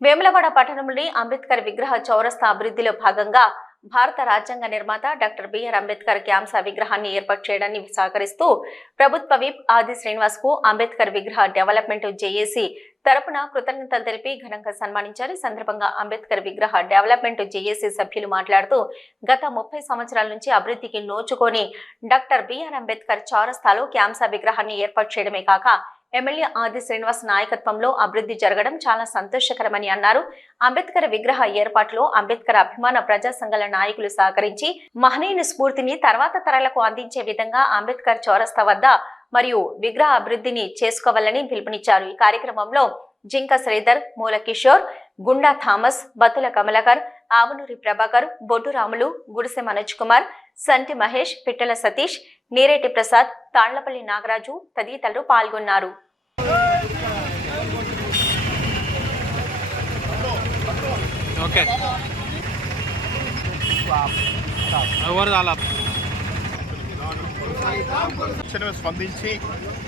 వేములవాడ పట్టణంలోని అంబేద్కర్ విగ్రహ చౌరస్తా అభివృద్ధిలో భాగంగా భారత రాజ్యాంగ నిర్మాత డాక్టర్ బిఆర్ అంబేద్కర్ క్యాంస విగ్రహాన్ని ఏర్పాటు చేయడాన్ని సహకరిస్తూ ప్రభుత్వ విప్ ఆది శ్రీనివాస్కు అంబేద్కర్ విగ్రహ డెవలప్మెంట్ జేఏసీ తరపున కృతజ్ఞతలు తెలిపి ఘనంగా సన్మానించారు. ఈ సందర్భంగా అంబేద్కర్ విగ్రహ డెవలప్మెంట్ జేఏసీ సభ్యులు మాట్లాడుతూ గత ముప్పై సంవత్సరాల నుంచి అభివృద్ధికి నోచుకొని డాక్టర్ బిఆర్ అంబేద్కర్ చౌరస్తాలో క్యాంస విగ్రహాన్ని ఏర్పాటు చేయడమే కాక ఎమ్మెల్యే ఆది శ్రీనివాస్ నాయకత్వంలో అభివృద్ధి జరగడం చాలా సంతోషకరమని అన్నారు. అంబేద్కర్ విగ్రహ ఏర్పాటులో అంబేద్కర్ అభిమాన ప్రజా సంఘాల నాయకులు సహకరించి మహనీయుని స్ఫూర్తిని తర్వాత తరాలకు అందించే విధంగా అంబేద్కర్ చౌరస్తా వద్ద మరియు విగ్రహ అభివృద్ధిని చేసుకోవాలని పిలుపునిచ్చారు. ఈ కార్యక్రమంలో జింక శ్రీధర్ మూల కిషోర్ గుండా థామస్ బతుల కమలకర్ ఆవునూరి ప్రభాకర్ బొడ్డు రాములు గుడిసె మనోజ్ కుమార్ సంటి మహేష్ పిట్టల సతీష్ నీరేటి ప్రసాద్ తాళ్ళపల్లి నాగరాజు తదితరులు పాల్గొన్నారు. ఓకే. తక్షణమే స్పందించి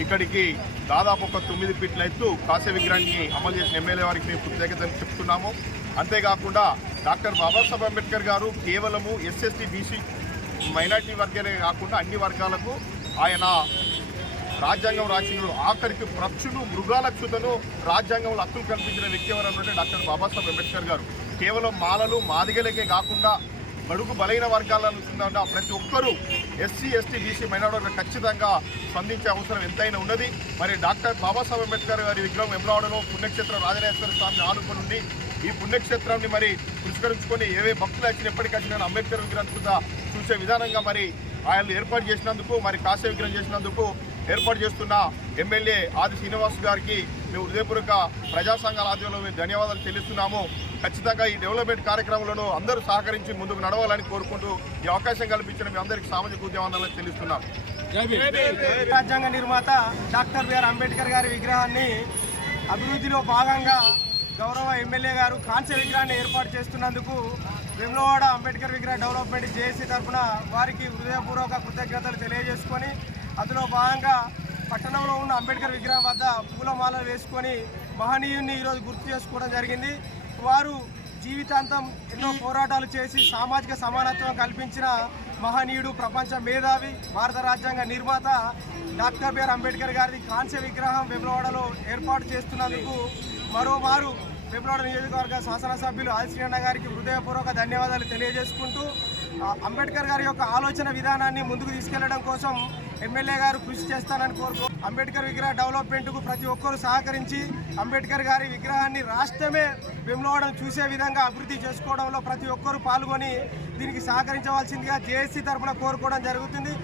ఇక్కడికి దాదాపు ఒక తొమ్మిది ఫీట్ల ఎత్తు కాస్య విగ్రహాన్ని అమలు చేసిన ఎమ్మెల్యే వారికి మేము కృతజ్ఞతలు చెప్తున్నాము. అంతేకాకుండా డాక్టర్ బాబాసాహెబ్ అంబేద్కర్ గారు కేవలము ఎస్ఎస్టీ బీసీ మైనార్టీ వర్గాలే కాకుండా అన్ని వర్గాలకు ఆయన రాజ్యాంగం రాసినప్పుడు ఆఖరికి ప్రక్షులు మృగాలక్షుతను రాజ్యాంగంలో హక్కులు కల్పించిన వ్యక్తి ఎవరన్నట్టే డాక్టర్ బాబాసాహెబ్ అంబేద్కర్ గారు. కేవలం మాలలు మాదిగలకే కాకుండా బడుగు బలైన వర్గాలను చెందిన ప్రతి ఒక్కరూ ఎస్సీ ఎస్టీ బీసీ మైనార్టీ ఖచ్చితంగా స్పందించే అవసరం ఎంతైనా ఉన్నది. మరి డాక్టర్ బాబాసాహెబ్ అంబేద్కర్ గారి విగ్రహం వెమ్లవాడలో పుణ్యక్షేత్రం రాజరాజేశ్వర స్వామి ఆనుకొని ఈ పుణ్యక్షేత్రాన్ని మరి పురస్కరించుకొని ఏవే భక్తులు వచ్చిన ఎప్పటికీ అంబేద్కర్ విగ్రహం కూడా చూసే విధానంగా మరి ఆయన ఏర్పాటు చేసినందుకు మరి కాశీ విగ్రహం చేసినందుకు ఏర్పాటు చేస్తున్న ఎమ్మెల్యే ఆది శ్రీనివాస్ గారికి మేము హృదయపూర్వక ప్రజా సంఘాల ఆధ్వర్యంలో మేము ధన్యవాదాలు చెల్లిస్తున్నాము. ఖచ్చితంగా ఈ డెవలప్మెంట్ కార్యక్రమంలో అందరూ సహకరించి ముందుకు నడవాలని కోరుకుంటూ ఈ అవకాశం కల్పించిన మీ అందరికీ సామాజిక ఉద్యమాలను చెల్లిస్తున్నాం. రాజ్యాంగ నిర్మాత డాక్టర్ బిఆర్ అంబేద్కర్ గారి విగ్రహాన్ని అభివృద్ధిలో భాగంగా ఎమ్మెల్యే గారు కాంస్య విగ్రహాన్ని ఏర్పాటు చేస్తున్నందుకు వెమ్లవాడ అంబేద్కర్ విగ్రహ డెవలప్మెంట్ జేఏసీ తరఫున వారికి హృదయపూర్వక కృతజ్ఞతలు తెలియజేసుకొని అందులో భాగంగా పట్టణంలో ఉన్న అంబేద్కర్ విగ్రహం వద్ద పూలమాలలు వేసుకొని మహనీయుని ఈరోజు గుర్తు చేసుకోవడం జరిగింది. వారు జీవితాంతం ఎన్నో పోరాటాలు చేసి సామాజిక సమానత్వం కల్పించిన మహనీయుడు ప్రపంచ మేధావి భారత రాజ్యాంగ నిర్మాత డాక్టర్ బిఆర్ అంబేద్కర్ గారిది కాంస్య విగ్రహం వెమ్లవాడలో ఏర్పాటు చేస్తున్నందుకు మరోమారు వెమ్లవాడ నియోజకవర్గ శాసనసభ్యులు ఆదిశ్రీఅన్న గారికి హృదయపూర్వక ధన్యవాదాలు తెలియజేసుకుంటూ అంబేద్కర్ గారి యొక్క ఆలోచన విధానాన్ని ముందుకు తీసుకెళ్ళడం కోసం ఎమ్మెల్యే గారు కృషి చేస్తానని కోరుకో అంబేద్కర్ విగ్రహ డెవలప్మెంట్కు ప్రతి ఒక్కరూ సహకరించి అంబేద్కర్ గారి విగ్రహాన్ని రాష్ట్రమే వెమ్లవడం చూసే విధంగా అభివృద్ధి చేసుకోవడంలో ప్రతి ఒక్కరూ పాల్గొని దీనికి సహకరించవలసిందిగా జేఏసీ తరఫున కోరుకోవడం జరుగుతుంది.